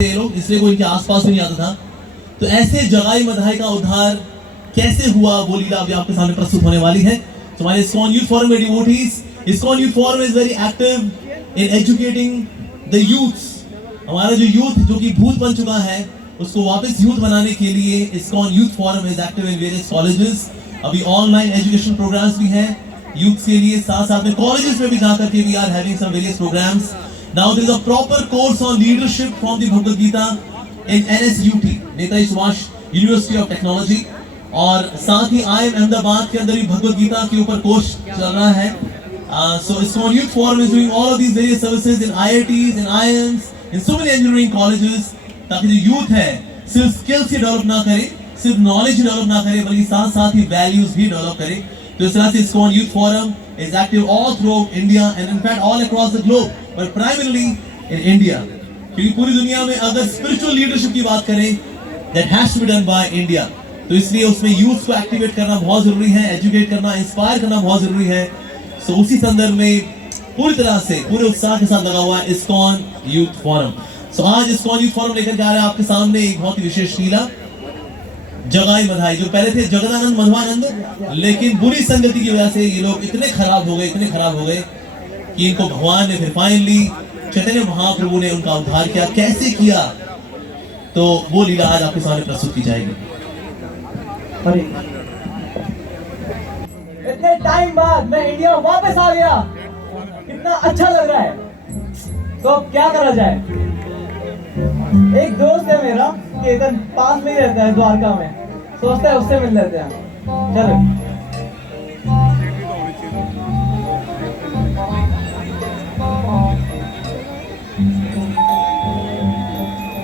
ये लोग, इसलिए वो इनके आसपास भी नहीं आता था। तो ऐसे जगाई मधाई का उद्धार कैसे हुआ वो लीला अभी आपके सामने प्रस्तुत होने वाली है। So हमारे ISKCON Youth Forum में devotees, ISKCON Youth Forum is very active in educating the youths। हमारा जो यूथ जो कि भूत बन चुका है उसको वापस यूथ बनाने के लिए ISKCON Youth Forum is active in various colleges। अभी ऑनलाइन एजुकेशन प्रोग्राम्स भी हैं यूथ के लिए, साथ साथ में कॉलेजेस में भी जाकर के we are having some various programs। Now there is a proper course on leadership from the Bhagavad Gita in NSUT, Netaji Subhash university of technology, और साथ ही IIM अहमदाबाद के अंदर भी भगवद गीता के ऊपर कोर्स चल रहा है। So ISKCON Youth Forum is doing all of these various services in IITs, in IIMs, in so many engineering colleges, ताकि जो यूथ है सिर्फ स्किल्स ही डेवलप ना करे, सिर्फ नॉलेज ही डेवलप ना करे, बल्कि साथ साथ ही वैल्यूज भी डेवलप करे। तो इस तरह से ISKCON Youth Forum is active all throughout India and in fact all across the globe, but primarily in India। क्योंकि पूरी दुनिया में अगर स्पिरिचुअल लीडरशिप की बात करें, that has to be done by India। तो इसलिए उसमें यूथ को एक्टिवेट करना बहुत जरूरी है, एजुकेट करना, इंस्पायर करना बहुत जरूरी है। सो उसी संदर्भ में पूरी तरह से पूरे उत्साह के साथ लगा हुआ है ISKCON Youth Forum। सो आज ISKCON Youth Forum लेकर के आ रहे हैं आपके सामने एक बहुत ही विशेष लीला, जगाई मधाई। जो पहले थे जगदानंद मधवानंद, लेकिन बुरी संगति की वजह से ये लोग इतने खराब हो गए कि इनको भगवान ने फिर फाइनली चैतन्य महाप्रभु ने उनका उद्धार किया। कैसे किया, तो वो लीला आज आपके सामने प्रस्तुत की जाएगी। इतने टाइम बाद मैं इंडिया वापस आ गया, कितना अच्छा लग रहा है। तो अब क्या करा जाए? एक दोस्त है मेरा, केतन, पास में ही रहता है द्वारका में, सोचता है उससे मिल लेते हैं। चलो।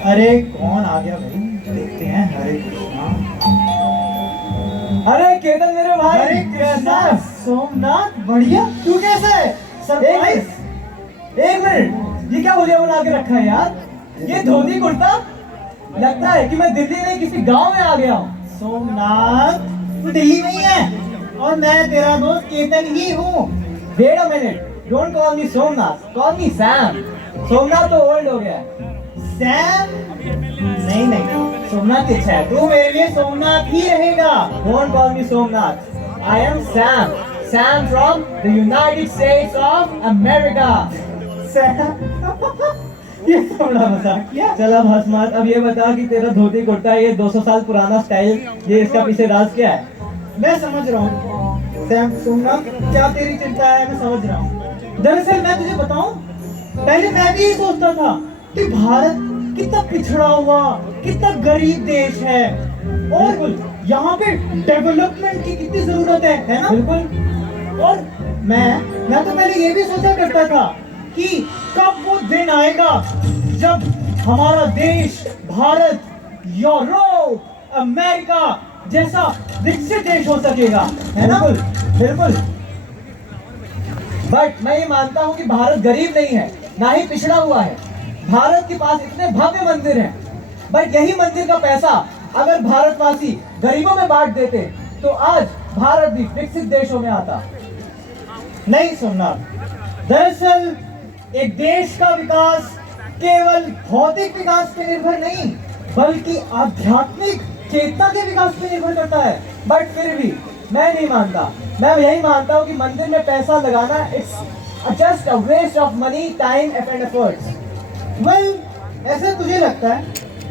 अरे कौन आ गया भाई, देखते हैं। हरे कृष्णा। अरे केतन मेरे भाई, हरे कृष्णा। सोमनाथ, बढ़िया। तू कैसे है? एक मिनट, ये क्या हुलिया बना के रखा है यार? ये धोती कुर्ता, लगता है कि मैं दिल्ली में किसी गांव में आ गया हूँ। सोमनाथ, तू दिल्ली में ही है और मैं तेरा दोस्त केतन ही हूँ। Wait a minute, don't call me Somnath, call me Sam. Somnath तो ओल्ड हो गया है। सैम? नहीं, सोमनाथ अच्छा है। तू मेरे लिए सोमनाथ ही रहेगा। Don't call me Somnath. I am Sam. Sam from the United States of America. ये तो बड़ा मजाक किया। चल अब हंस मत। अब ये बता कि तेरा धोती कुर्ता, ये 200 साल पुराना स्टाइल, ये इसका पीछे राज क्या है? मैं समझ रहा हूँ सैम। सोमनाथ, क्या तेरी चिंता है? मैं समझ रहा हूँ। दरअसल मैं तुझे बताऊं, पहले मैं भी ये सोचता था कि भारत कितना पिछड़ा हुआ, कितना गरीब देश है और यहाँ पे डेवलपमेंट की कितनी जरूरत है ना? बिल्कुल। और मैं तो पहले ये भी सोचा करता था कि कब वो दिन आएगा जब हमारा देश भारत यूरोप अमेरिका जैसा विकसित देश हो सकेगा, है ना? बिल्कुल। बट मैं ये मानता हूँ कि भारत गरीब नहीं है, ना ही पिछड़ा हुआ है। भारत के पास इतने भव्य मंदिर हैं, बट यही मंदिर का पैसा अगर भारतवासी गरीबों में बांट देते तो आज भारत भी विकसित देशों में आता। नहीं सोमनाथ, दरअसल एक देश का विकास केवल भौतिक विकास पे निर्भर नहीं बल्कि आध्यात्मिक चेतना के विकास पे निर्भर करता है। बट फिर भी मैं नहीं मानता। मैं यही मानता हूँ कि मंदिर में पैसा लगाना it's just a waste of money, time and efforts. Well, ऐसा तुझे लगता है,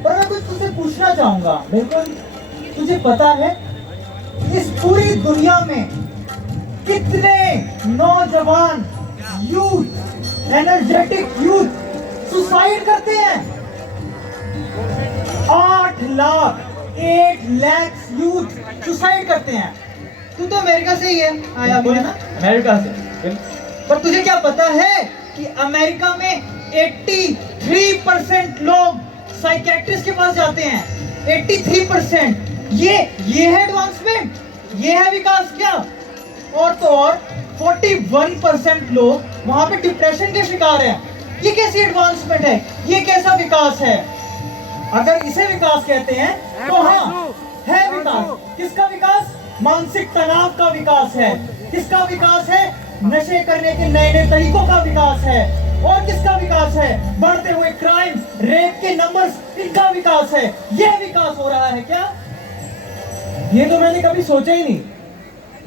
पर मैं कुछ तुझसे पूछना चाहूंगा। बिल्कुल। तुझे पता है इस पूरी दुनिया में कितने नौजवान यूथ, एनर्जेटिक यूथ सुसाइड करते हैं? 8 लाख यूथ सुसाइड करते हैं। तू तो अमेरिका से ही है, आया भी है ना? अमेरिका से। पर तुझे क्या पता है कि अमेरिका में 83% लोग साइकियाट्रिस्ट के पास जाते हैं? 83%। ये है एडवांसमेंट, ये है विकास क्या? और तो और 41% लोग वहां पे डिप्रेशन के शिकार हैं। ये कैसी एडवांसमेंट है? ये कैसा विकास है? अगर इसे विकास कहते हैं तो हाँ, है विकास। किसका विकास? मानसिक तनाव का विकास है। किसका विकास है? नशे करने के नए नए तरीकों का विकास है। और किसका विकास है? बढ़ते हुए क्राइम, रेप के नंबर्स, इनका विकास है। यह विकास हो रहा है क्या? ये तो मैंने कभी सोचा ही नहीं,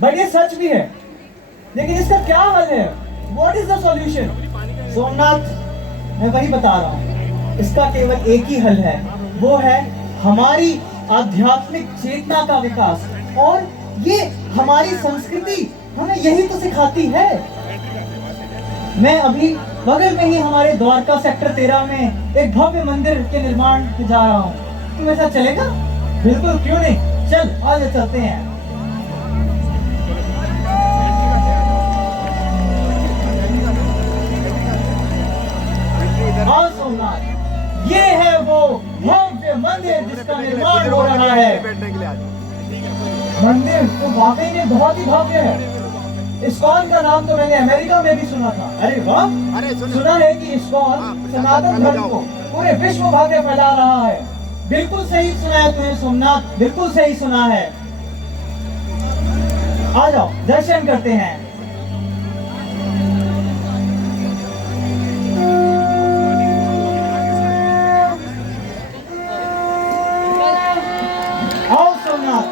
बट ये सच भी है। लेकिन इसका क्या हल है? What is the solution? Somnath, मैं वही बता रहा हूं, इसका केवल एक ही हल है, वो है हमारी आध्यात्मिक चेतना का विकास। और ये हमारी संस्कृति हमें यही तो सिखाती है। मैं अभी बगल में ही हमारे द्वारका सेक्टर 13 में एक भव्य मंदिर के निर्माण में जा रहा हूँ। तुम ऐसा चलेगा? बिल्कुल, क्यों नहीं। चल आज चलते हैं। आओ सोमनाथ, ये है वो भव्य मंदिर जिसका निर्माण हो रहा है। मंदिर तो वाकई में बहुत ही भव्य है। इस्कॉन का नाम तो मैंने अमेरिका में भी सुना था। अरे वाह! सुना है कि इस्कॉन सनातन धर्म को पूरे विश्व भर में फैला रहा है। बिल्कुल सही सुना है तुमने सोमनाथ, बिल्कुल सही सुना है। आ जाओ, दर्शन करते हैं। आओ सोमनाथ,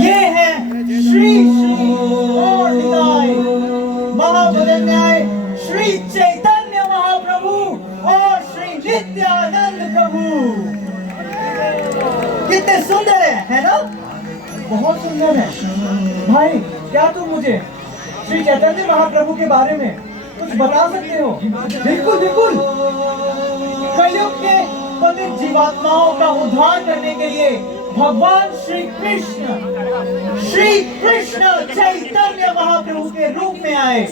ये है श्री श्री और निताय महाभजन न्याय श्री चैतन्य महाप्रभु और श्री नित्यानंद प्रभु। कितने सुंदर है ना? बहुत सुंदर है। भाई, क्या तुम मुझे श्री चैतन्य महाप्रभु के बारे में कुछ बता सकते हो? बिल्कुल बिल्कुल। कलयुग के पतित जीवात्माओं का उद्धार करने के लिए भगवान श्री कृष्ण चैतन्य महाप्रभु के रूप में आए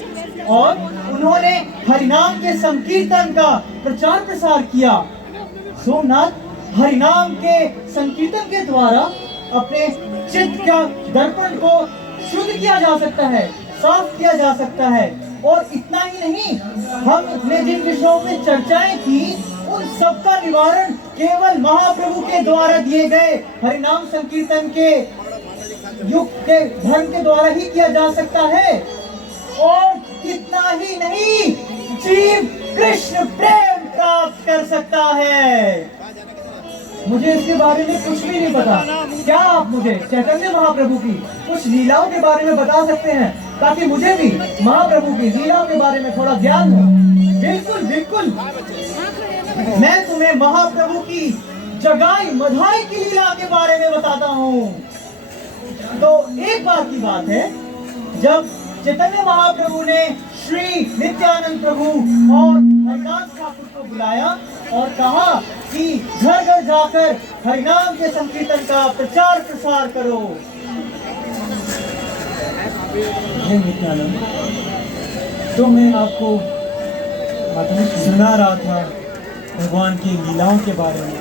और उन्होंने हरिनाम के संकीर्तन का प्रचार प्रसार किया। सोमनाथ, हरिनाम के संकीर्तन के द्वारा अपने चित्त का दर्पण को शुद्ध किया जा सकता है, साफ किया जा सकता है। और इतना ही नहीं, हमने जिन विषयों में चर्चाएं की उन सबका निवारण केवल महाप्रभु के द्वारा दिए गए हरिनाम संकीर्तन के युग के धर्म के द्वारा ही किया जा सकता है। और इतना ही नहीं, जीव कृष्ण प्रेम प्राप्त कर सकता है। मुझे इसके बारे में कुछ भी नहीं पता। क्या आप मुझे चैतन्य महाप्रभु की कुछ लीलाओं के बारे में बता सकते हैं, ताकि मुझे भी महाप्रभु की लीलाओं के बारे में थोड़ा ज्ञान हो? बिल्कुल बिल्कुल, मैं तुम्हें महाप्रभु की जगाई मधाई की लीला के बारे में बताता हूँ। तो एक बार की बात है, जब चैतन्य महाप्रभु ने श्री नित्यानंद प्रभु और हरिदास ठाकुर को बुलाया और कहा कि घर घर जाकर हरिनाम के संकीर्तन का प्रचार प्रसार करो। हे नित्यानंद, तो मैं आपको सुना रहा था भगवान की लीलाओं के बारे में।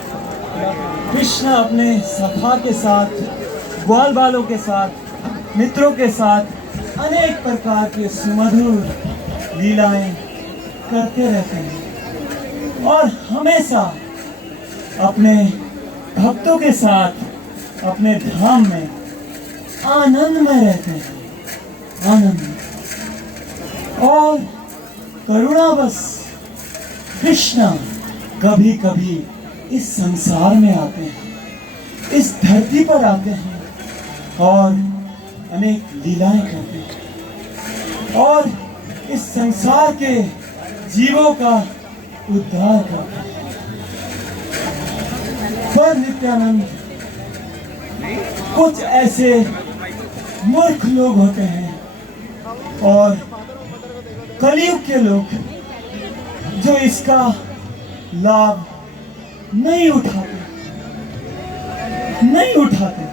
कृष्ण अपने सखा के साथ, ग्वाल बालों के साथ, मित्रों के साथ अनेक प्रकार के सुमधुर लीलाएं करते रहते हैं और हमेशा अपने भक्तों के साथ अपने धाम में आनंद में रहते हैं, आनंद में। और करुणावश कृष्ण कभी कभी इस संसार में आते हैं, इस धरती पर आते हैं और अनेक लीलाएं करते हैं और इस संसार के जीवों का उद्धार करते हैं। पर नित्यानंद, कुछ ऐसे मूर्ख लोग होते हैं और कलयुग के लोग जो इसका लाभ नहीं उठाते, नहीं उठाते,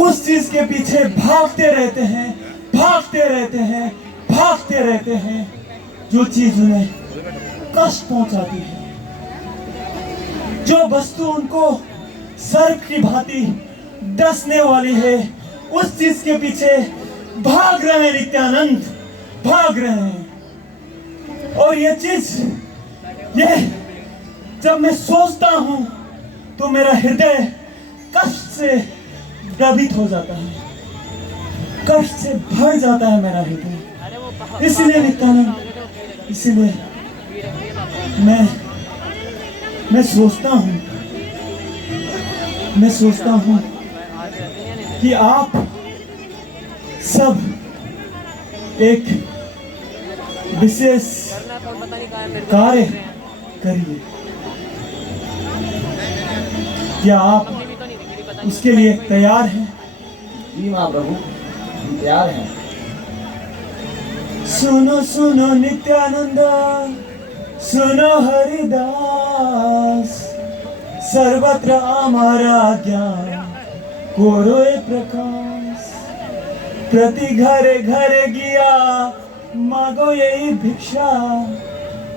उस चीज के पीछे भागते रहते हैं, भागते रहते हैं, भागते रहते हैं जो चीज उन्हें कष्ट पहुंचाती है, जो वस्तु उनको सर्प की भांति डसने वाली है, उस चीज के पीछे भाग रहे हैं नित्यानंद, भाग रहे हैं। और ये चीज, ये जब मैं सोचता हूं तो मेरा हृदय कष्ट से द्रवित हो जाता है, कष्ट से भर जाता है मेरा हृदय। इसलिए नित्यानंद, इसलिए मैं सोचता हूँ कि आप सब एक विशेष कार्य करिए। क्या आप उसके लिए तैयार हैं? जी महाप्रभु, हम तैयार हैं। सुनो सुनो नित्यानंद, सुनो हरिदास, सर्वत्र हमारा ज्ञान कोरोए प्रकाश। प्रति घरे घरे गया मांगो यही भिक्षा,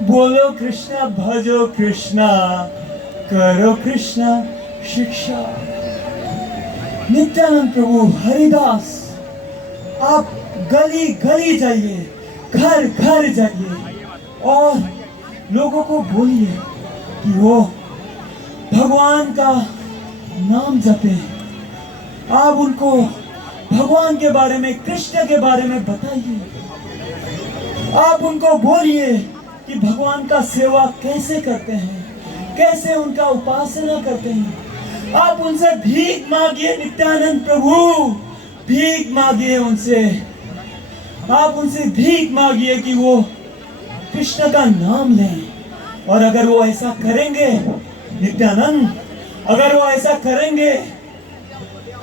बोलो कृष्णा भजो कृष्णा, करो कृष्णा शिक्षा। नित्यानंद प्रभु, हरिदास, आप गली गली जाइए, घर घर जाइए और लोगों को बोलिए कि वो भगवान का नाम जपे। आप उनको भगवान के बारे में, कृष्ण के बारे में बताइए। आप उनको बोलिए कि भगवान का सेवा कैसे करते हैं, कैसे उनका उपासना करते हैं। आप उनसे भीख मांगिए नित्यानंद प्रभु, भीख मांगिए उनसे। आप उनसे भीख मांगिए कि वो कृष्ण का नाम लें। और अगर वो ऐसा करेंगे नित्यानंद, अगर वो ऐसा करेंगे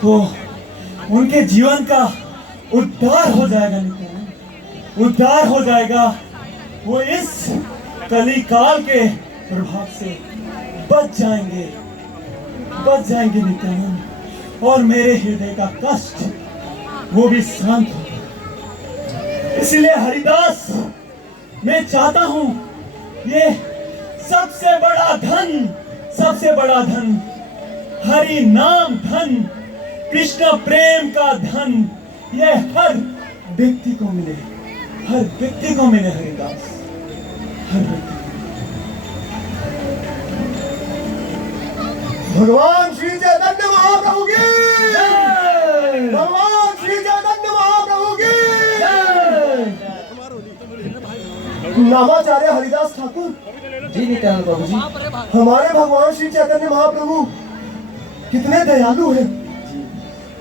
तो उनके जीवन का उद्धार हो जाएगा नित्यानंद, उद्धार हो जाएगा। वो इस कली काल के प्रभाव से बच जाएंगे नित्यानंद, और मेरे हृदय का कष्ट वो भी शांत हो। इसलिए हरिदास, मैं चाहता हूं ये सबसे बड़ा धन हरि नाम धन, कृष्ण प्रेम का धन, ये हर व्यक्ति को मिले, हर व्यक्ति को मिले हरिदास, हर व्यक्ति। भगवान श्री चैतन्य महाप्रभु की, भगवान श्री चैतन्य महाप्रभु की। नामाचार्य हरिदास ठाकुर जी नित्यानंद प्रभु जी। हमारे भगवान श्री चैतन्य महाप्रभु कितने दयालु हैं,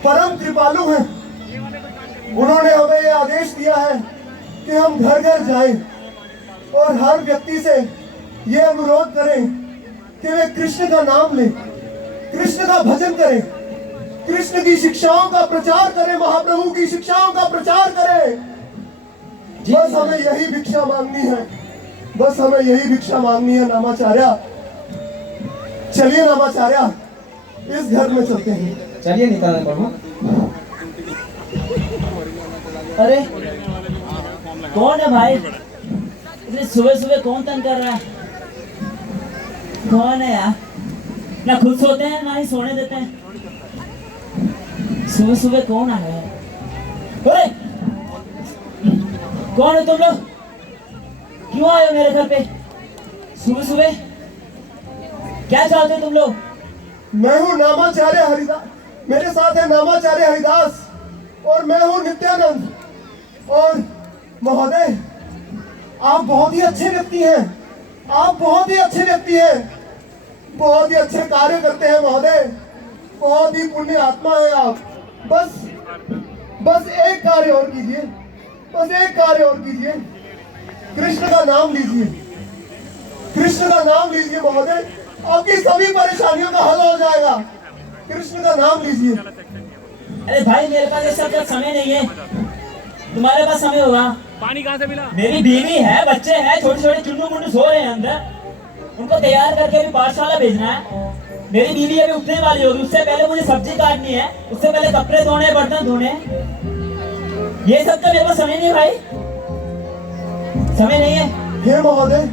परम कृपालु हैं। उन्होंने हमें ये आदेश दिया है कि हम घर घर जाएं और हर व्यक्ति से ये अनुरोध करें कि वे कृष्ण का नाम लें, कृष्ण का भजन करें, कृष्ण की शिक्षाओं का प्रचार करें, महाप्रभु की शिक्षाओं का प्रचार करें। बस हमें यही भिक्षा मांगनी है, बस हमें यही भिक्षा मांगनी है नामाचार्य। चलिए नामाचार्य, इस घर में चलते हैं। चलिए नित्यानंद प्रभु। अरे कौन है भाई? इतने सुबह सुबह कौन तंग कर रहा है? कौन है यार? ना खुद सोते हैं ना ही सोने देते हैं। सुबह सुबह कौन आ गया है? अरे कौन है तुम लोग? क्यों आए हो मेरे घर पे सुबह सुबह? क्या चाहते हो तुम लोग? मैं हूँ नामाचार्य हरिदास, मेरे साथ है नामाचार्य हरिदास, और मैं हूँ नित्यानंद। और महोदय, आप बहुत ही अच्छे व्यक्ति हैं, आप बहुत ही अच्छे व्यक्ति हैं, बहुत ही अच्छे कार्य करते हैं महोदय, बहुत ही पुण्य आत्मा है आप। बस एक कार्य और कीजिए, बस एक कार्य और कीजिए, कृष्ण का नाम लीजिए, कृष्ण का नाम लीजिए महोदय, आपकी सभी परेशानियों का हल हो जाएगा। कृष्ण का नाम लीजिए। अरे भाई, मेरे पास ये सब समय नहीं है, तुम्हारे पास समय होगा। पानी कहाँ से मिला? मेरी बीवी है, बच्चे हैं, छोटे छोटे चुन्नू मुन्नू सो रहे हैं अंदर, उनको तैयार करके अभी पाठशाला भेजना है। मेरी बीवी अभी उठने वाली होगी, उससे पहले मुझे सब्जी काटनी है, उससे पहले कपड़े धोने, बर्तन धोने, ये सब का मेरे पास समय नहीं भाई, समय नहीं है। हे महोदय,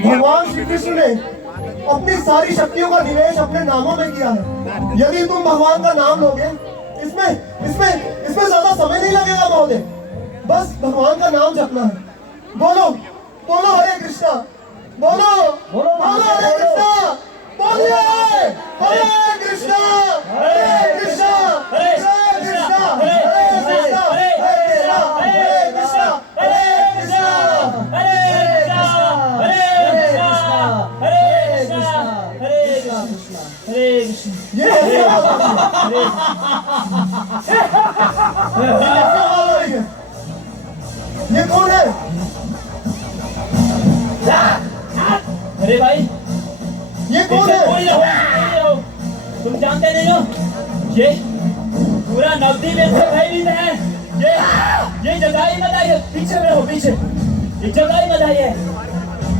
भगवान श्री कृष्ण ने अपनी सारी शक्तियों का निवेश अपने नामों में किया है। यदि तुम भगवान का नाम लोगे, इसमें ज्यादा समय नहीं लगेगा महोदय, बस भगवान का नाम जपना है। बोलो बोलो हरे कृष्णा, बोलो बोलो हरे कृष्णा, बोलिए हरे कृष्णा, हरे कृष्णा, हरे कृष्णा, हरे कृष्णा, हरे कृष्णा, हरे कृष्णा, हरे हरे कृष्ण ये कैसे आवाज आ रही है? हरे ये कैसे आवाज आ रही है? ये कौन है? अरे भाई ये कौन इससे कोई है? रहो। तुम जानते नहीं हो ये पूरा नवदीप इनसे भयभीत है। ये जगाई मदाई है। पीछे में रहो, पीछे। ये जगाई मदाई है।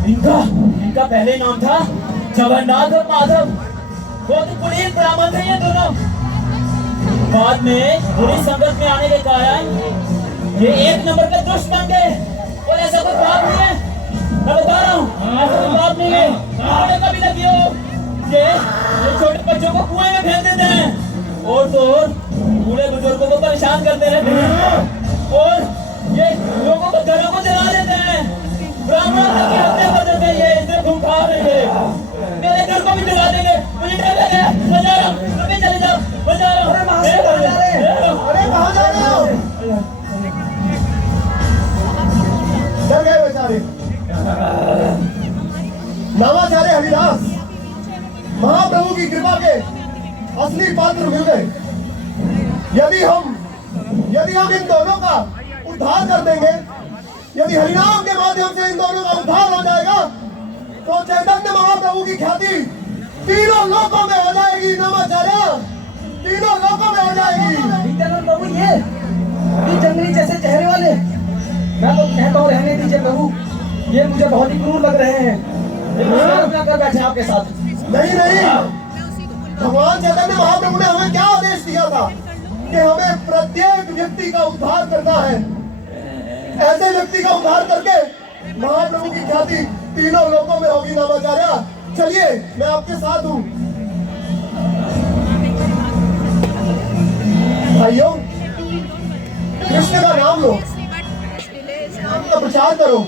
इनका पहले नाम था जगन्नाथ और माधव। बहुत कुलीन ब्राह्मण थे ये दोनों। बाद में बुरी संगत में आने के कारण ये एक नंबर के दुष्ट बन गए। और ऐसा कोई बात नहीं है, मैं बता रहा हूँ, ऐसा कोई बात नहीं है। आपने कभी लगी हो ये छोटे बच्चों को कुएं में फेंक देते हैं और तो और बूढ़े बुजुर्गों को परेशान करते रहते हैं और ये लोगों को घरों को जला देते हैं। ब्राह्मणों तक की हत्या कर देते हैं। ये इतने खूंखार हैं ये। मेरे घर को भी जला देंगे। मुझे डर लग गया। मैं जा रहा हूँ, तुम भी चले जाओ। मैं जा रहा हूँ। अरे कहाँ जा रहे हो? डर गए बेचारे। नामाचार्य हरिदास महाप्रभु की कृपा के असली पात्र मिल गए। यदि हम इन दोनों का उद्धार कर देंगे, यदि हरिनाम के माध्यम से इन दोनों का उद्धार हो जाएगा, तो चैतन्य महाप्रभु की ख्याति तीनों लोकों में हो जाएगी। नामाचार्य तीनों लोकों में हो जाएगी। नित्यानंद प्रभु ये जंगली जैसे चेहरे वाले, मैं तो कहता हूँ रहने दीजिए प्रभु। ये मुझे बहुत ही क्रूर लग रहे हैं। ये मुस्कुराहट अपना कर बैठे आपके साथ। नहीं, भगवान चैतन्य महाप्रभु ने हमें क्या आदेश दिया था कि हमें प्रत्येक व्यक्ति का उद्धार करना है। ऐसे व्यक्ति का उद्धार करके महाप्रभु की ख्याति तीनों लोकों में होगी। नामाचार्य चलिए, मैं आपके साथ हूँ। भाइयों, कृष्ण का नाम लो, का प्रचार करो,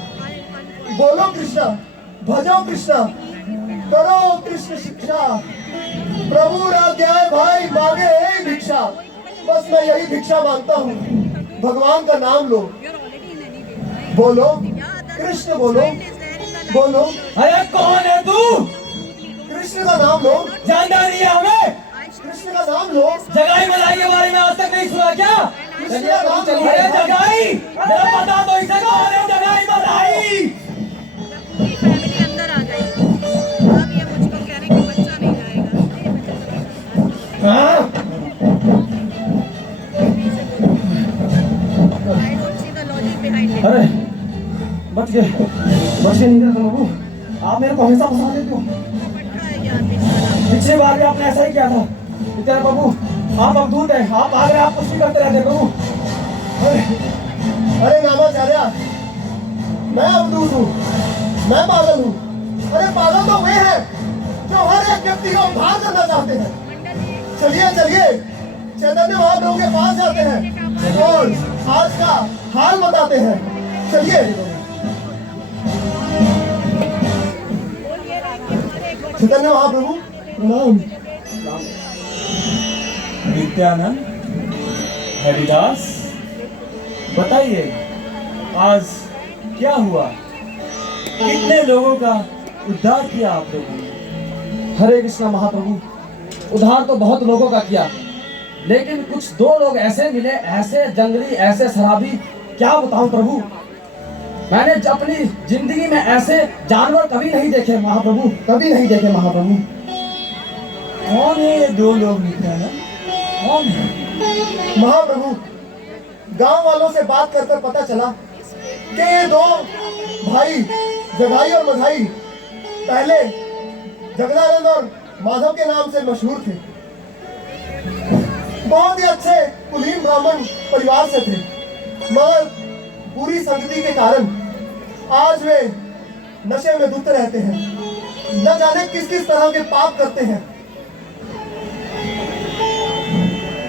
बोलो कृष्णा, भजो कृष्णा, करो कृष्ण शिक्षा, प्रभु आज्ञाएं भाई मांगे यही भिक्षा। बस मैं यही भिक्षा मांगता हूँ, भगवान का नाम लो, बोलो कृष्ण, बोलो। अरे कौन है तू? कृष्ण का नाम लो, जानता नहीं है हमें? कृष्ण का नाम लो। जगाई मलाई के बारे में आज तक नहीं सुना क्या? कृष्ण का नाम लो। अरे जगाई, जरा बता दो इसे कौन है जगाई मलाई? पूरी फैमिली अंदर आ गई। अब ये मुझको कह रहे कि बच्चा नहीं जाएगा। I don't see the logic behind it. अरे बच गए नहीं प्रभु। आप मेरे को हमेशा फंसा देते हो। पक्का है ये आदेश वाला। पिछली बार भी आपने ऐसा ही किया था। नित्यानंद प्रभु आप अवधूत हैं, आप भाग रहे, आप कुछ नहीं करते रहते प्रभु। अरे नामाचार्य, मैं अवधूत हूँ, मैं पागल हूँ। अरे पागल तो वे हैं जो हर एक व्यक्ति का उद्धार करना चाहते हैं। चलिए चैतन्य महाप्रभु के पास जाते हैं और आज का हाल बताते हैं। चलिए चैतन्य महाप्रभु प्रणाम। नित्यानंद, हरिदास, बताइए आज क्या हुआ? कितने लोगों का उद्धार किया आप लोगों ने? हरे कृष्णा महाप्रभु, उद्धार तो बहुत लोगों का किया, लेकिन कुछ दो लोग ऐसे मिले, ऐसे जंगली, ऐसे शराबी, क्या बताऊं प्रभु। मैंने अपनी जिंदगी में ऐसे जानवर कभी नहीं देखे महाप्रभु, कभी नहीं देखे महाप्रभु। कौन है ये दो लोग नित्यानंद? कौन है? महाप्रभु, गांव वालों से बात कर कर पता चला कि ये दो भाई जगाई और मधाई पहले जगदानंद और माधव के नाम से मशहूर थे। बहुत ही अच्छे कुलीन ब्राह्मण परिवार से थे, मगर बुरी संगति के कारण आज वे नशे में धुत रहते हैं। न जाने किस किस तरह के पाप करते हैं।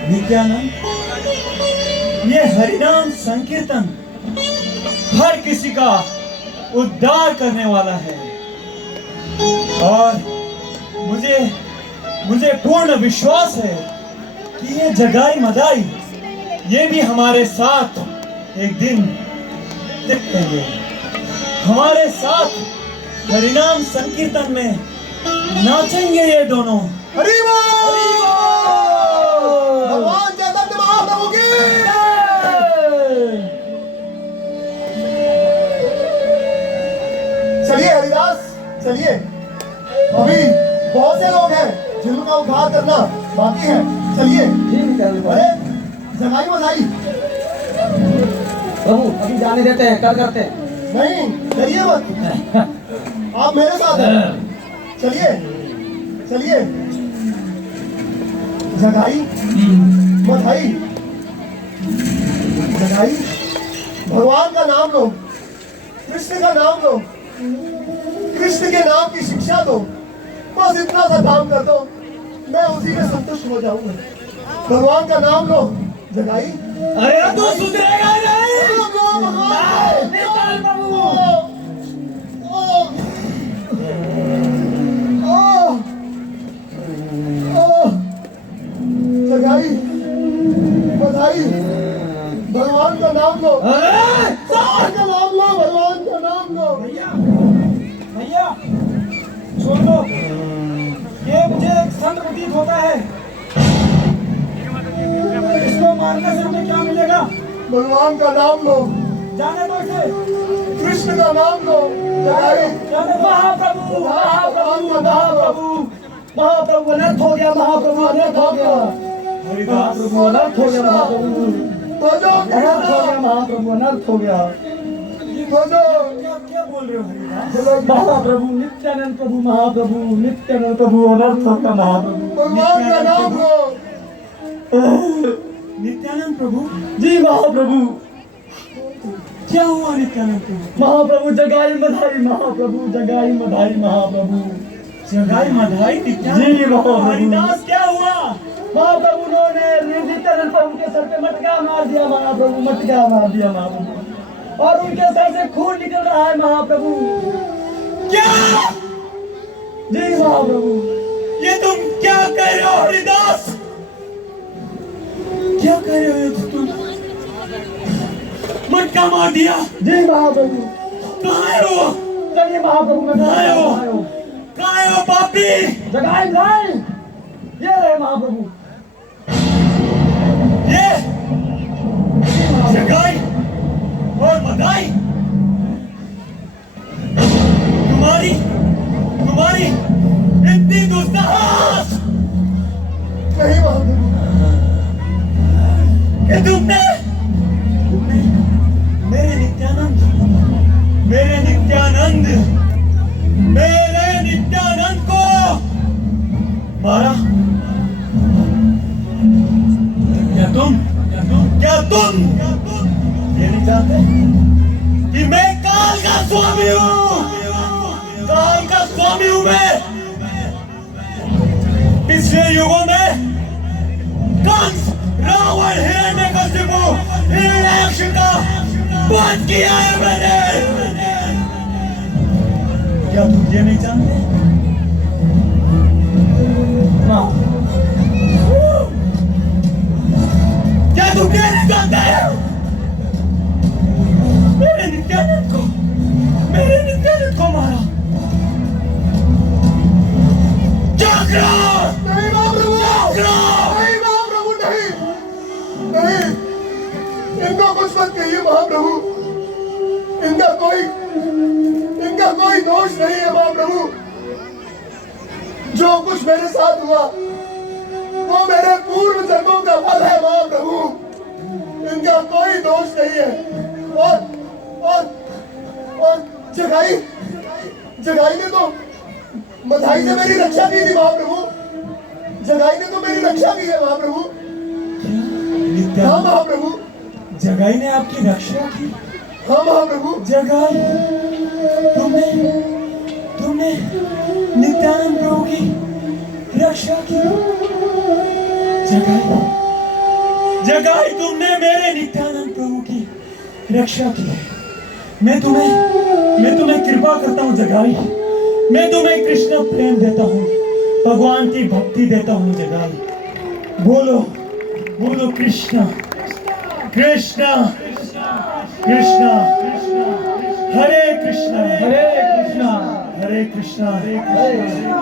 नित्यानंद, ये हरिनाम संकीर्तन हर किसी का उद्धार करने वाला है और मुझे पूर्ण विश्वास है कि ये जगाई मदाई ये भी हमारे साथ एक दिन दिखेंगे। हमारे साथ हरिनाम संकीर्तन में नाचेंगे ये दोनों। हरि बोल। भगवान चैतन्य महाप्रभु की। चलिए हरिदास, चलिए। अभी बहुत से लोग हैं जिनका उद्धार करना बाकी है। चलिए। अरे जगाई बधाई। प्रभु अभी जाने देते हैं, कल करते हैं। नहीं, डरिए मत, आप मेरे साथ हैं। चलिए चलिए। जगाई बधाई। जगाई, भगवान का नाम लो, कृष्ण का नाम लो, कृष्ण के नाम की शिक्षा दो। बस इतना सा काम कर दो, मैं उसी में संतुष्ट हो जाऊंगा। भगवान का नाम लो। जगाई। अरे तू सुधरेगा नहीं। जगाई बधाई। भगवान का नाम लो, भगवान का नाम लो, भगवान का नाम लो। भैया छोड़ दो, ये मुझे एक संत प्रतीत होता है। इसको मारने से हमें क्या मिलेगा? भगवान का नाम लो, जाने दो इसे। कृष्ण का नाम लो। जगाई। जाने दो। महाप्रभु महाप्रभु महाप्रभु महाप्रभु अनर्थ हो गया। महाप्रभु अनर्थ हो गया। हरिदास महाप्रभु अनर्थ हो गया। महाप्रभु भजो अनर्थ हो गया। कृष्ण, महाप्रभु अनर्थ हो गया। भजो। क्या बोल रहे हो हरिदास? महाप्रभु नित्यानंद प्रभु, महाप्रभु नित्यानंद प्रभु अनर्थ हो गया। महाप्रभु भगवान का नाम लो। नित्यानंद प्रभु, जी महाप्रभु। क्या हुआ नित्यानंद प्रभु? महाप्रभु जगाई बधाई। महाप्रभु जगाई बधाई। महाप्रभु जगाई मधाई जी, नित्यानंद महाप्रभु। हरिदास क्या हुआ? महाप्रभु ने नित्यानंद प्रभु के सर पे मटका मार दिया। महाप्रभु मटका मार दिया। महाप्रभु, और उनके सर से खून निकल रहा है। महाप्रभु क्या? जी महाप्रभु। ये तुम क्या कह रहे हो हरिदास? क्या कह रहे हो ये तुम? मटका मार दिया? जी महाप्रभु। कहाँ है वो? चलिए महाप्रभु में कहाँ है वो? कहाँ है वो पापी? जगाई बधाई। ये रहे महाप्रभु। ये जगाई और मधाई तुम्हारी तुम्हारी इतनी दुस्साहस नहीं महाप्रभु, कि तुमने मेरे नित्यानंद को मारा। क्या तुम ये नहीं जानते कि मैं काल का स्वामी हूँ? काल का स्वामी हूँ मैं। पिछले युगों में कंस, रावण, हिरण्यकशिपु, हिरण्याक्ष का वध किया है मैंने। क्या तुम ये नहीं जानते? क्या तुम ये नहीं जानते? मेरे नित्यानंद को मारा। जागरो! नहीं महाप्रभु, जागरो! नहीं महाप्रभु, नहीं नहीं, इनको कुछ मत कहिए महाप्रभु। इनका कोई दोष नहीं है महाप्रभु। जो कुछ मेरे साथ हुआ वो मेरे पूर्व जन्मों का फल है महाप्रभु। इनका कोई दोष नहीं है। और जगाई ने तो मधाई से मेरी रक्षा की थी महाप्रभु। जगाई ने तो मेरी रक्षा की है महाप्रभु। हाँ महाप्रभु। जगाई ने आपकी रक्षा की? हाँ महाप्रभु। जगाई, तुमने नित्यानंद प्रभु की रक्षा की? जगाई तुमने मेरे नित्यानंद प्रभु की रक्षा की। मैं तुम्हें कृपा करता हूँ जगाई। मैं तुम्हें कृष्ण प्रेम देता हूँ, भगवान की भक्ति देता हूँ जगाई। बोलो बोलो कृष्ण कृष्ण कृष्ण, हरे कृष्ण हरे कृष्णा हरे कृष्ण हरे कृष्णा।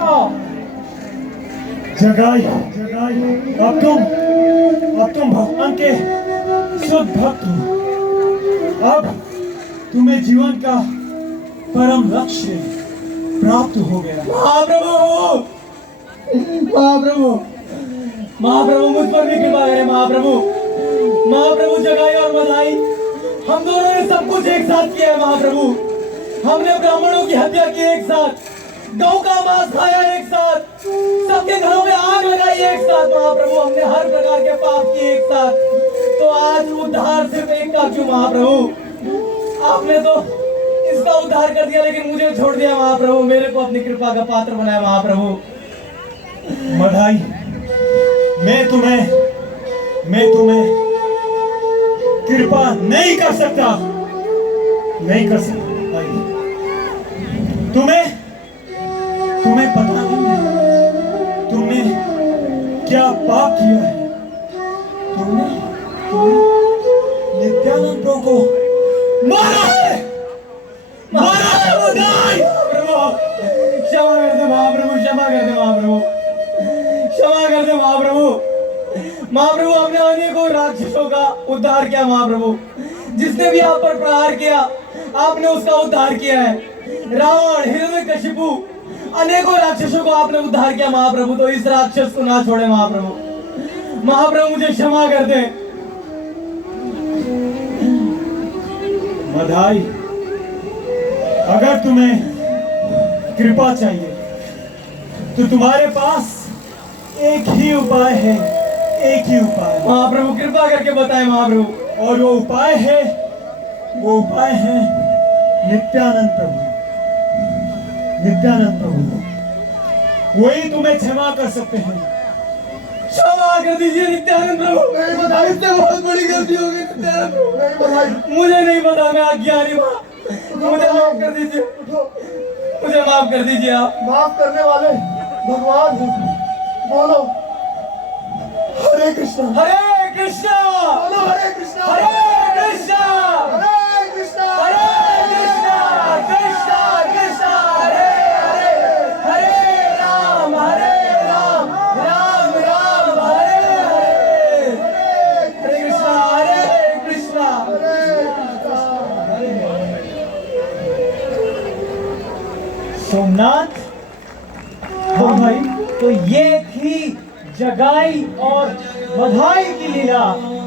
जगाई अब तुम भगवान के शुद्ध भक्त हो। अब तुम्हें जीवन का परम लक्ष्य प्राप्त हो गया। महाप्रभु मुझ पर भी कृपा करें। महाप्रभु जगाई और बधाई, हम दोनों ने सब कुछ एक साथ किया है। महाप्रभु, हमने ब्राह्मणों की हत्या की एक साथ, गौ का मांस खाया एक साथ, सबके घरों में आग लगाई एक साथ। महाप्रभु, हमने हर प्रकार के पाप किए एक साथ, तो आज उद्धार सिर्फ एक का क्यों? महाप्रभु, आपने तो इसका उद्धार कर दिया, लेकिन मुझे छोड़ दिया। महाप्रभु, मेरे को अपनी कृपा का पात्र बनाया। महाप्रभु, बधाई, मैं तुम्हें कृपा नहीं कर सकता भाई। तुम्हें पता नहीं है तुमने क्या पाप किया है। तुमने नित्यानंद प्रभु को मारा है बधाई। क्षमा कर दे महाप्रभु, क्षमा कर दे महाप्रभु, क्षमा कर दे महाप्रभु। महाप्रभु, हमने अनेकों राक्षसों का उद्धार किया। महाप्रभु, जिसने भी आप पर प्रहार किया, आपने उसका उद्धार किया है। रावण, हिरण्यकशिपु, अनेकों राक्षसों को आपने उद्धार किया। महाप्रभु, तो इस राक्षस को ना छोड़े। महाप्रभु, मुझे क्षमा कर दे। बधाई, अगर तुम्हें कृपा चाहिए तो तुम्हारे पास एक ही उपाय है। महाप्रभु, कृपा करके बताएं महाप्रभु। और वो उपाय है नित्यानंद प्रभु। वही तुम्हें क्षमा कर सकते हैं। क्षमा कर दीजिए नित्यानंद प्रभु, नहीं बधाई, इससे बहुत बड़ी गलती हो गई नित्यानंद प्रभु। नहीं बधाई, मुझे नहीं पता, मैं अज्ञानी माँ, मुझे माफ कर दीजिए, मुझे माफ कर दीजिए आप। माफ करने वाले भगवान हैं। बोलो हरे कृष्णा, हरे कृष्णा, बोलो हरे कृष्णा, हरे कृष्णा, हरे कृष्णा, हरे कृष्णा, कृष्णा कृष्णा हरे हरे, हरे राम, राम राम हरे हरे, हरे कृष्णा, हरे कृष्णा। सोमनाथ, तो भाई, तो ये थी जगाई और बधाई की लीला,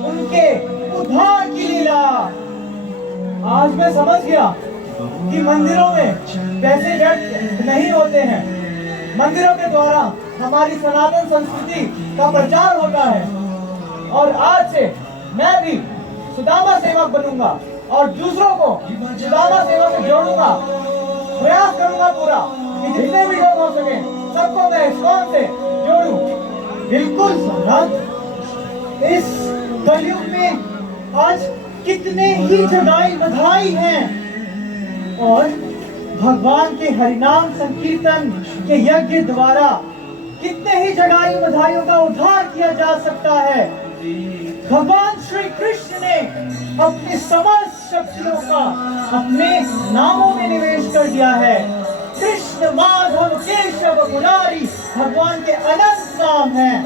उनके उद्धार की लीला। आज मैं समझ गया कि मंदिरों में पैसे व्यर्थ नहीं होते हैं। मंदिरों के द्वारा हमारी सनातन संस्कृति का प्रचार होता है। और आज से मैं भी सुदामा सेवक बनूंगा और दूसरों को सुदामा सेवा से जोड़ूंगा। प्रयास करूंगा पूरा कि जितने भी लोग हो सके सबको मैं इस्कॉन से जोड़ूं। बिल्कुल सम्राट, इस कलयुग में आज कितने ही जगाई बधाई हैं और भगवान के हरिनाम संकीर्तन के यज्ञ द्वारा कितने ही जगाई बधाइयों का उद्धार किया जा सकता है। भगवान श्री कृष्ण ने अपनी समस्त शक्तियों का अपने नामों में निवेश कर दिया है। कृष्ण, माधव, केशव, मुरारी भगवान के अनंत नाम हैं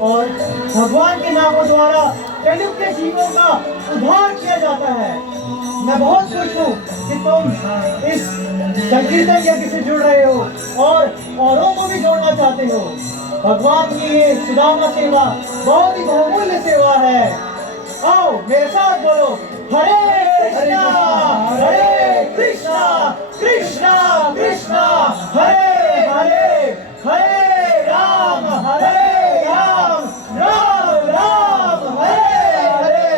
और भगवान के नामों द्वारा कलयुग के जीवों का उद्धार किया जाता है। मैं बहुत खुश हूँ कि तुम इस संकीर्तन यज्ञ से जुड़ रहे हो और औरों को भी जोड़ना चाहते हो। भगवान की ये सुदामा सेवा बहुत ही बहुमूल्य सेवा है। आओ मेरे साथ बोलो, हरे कृष्णा, हरे कृष्णा, कृष्णा कृष्णा हरे हरे, हरे राम, राम राम हरे हरे।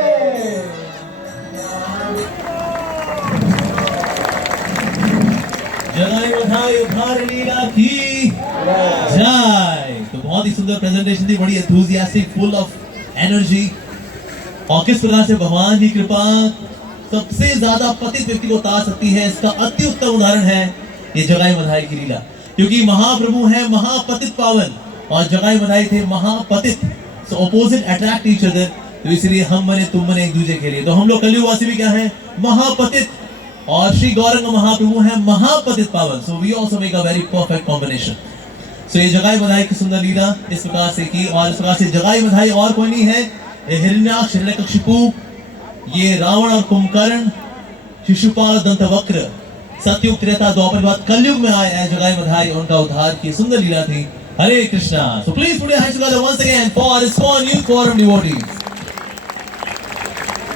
जगाई बधाई उद्धार लीला की जय। तो बहुत ही सुंदर प्रेजेंटेशन थी, बड़ी एंथुसियास्टिक, फुल ऑफ एनर्जी। और किस प्रकार से भगवान की कृपा सबसे ज्यादा पतित व्यक्ति को उतार सकती है, इसका अति उत्तम उदाहरण है ये जगाई बधाई की लीला। क्योंकि महाप्रभु है महापतित पावन और जगाई बधाई थे महापतित। So opposite attract each other, तो इसलिए हम बने तुम बने एक दूसरे के लिए। तो हम लोग कलयुगवासी भी क्या है, महापतित, और श्री गौरंग महाप्रभु है महापतित पावन। So we also make a very perfect combination. So ये जगाई बधाई की सुंदर लीला इस प्रकार से की, और इस प्रकार से जगाई बधाई और कोई नहीं है, ये हिरण्याक्ष, हिरण्यकशिपु, ये रावण और कुंभकर्ण, शिशुपाल, दंतवक्र, सतयुग, त्रेता, द्वापर, कलयुग में आए जगाई बधाई, उनका उद्धार की सुंदर लीला थी। हरे Krishna. So please put your hands together once again for ISKCON Youth Forum devotees.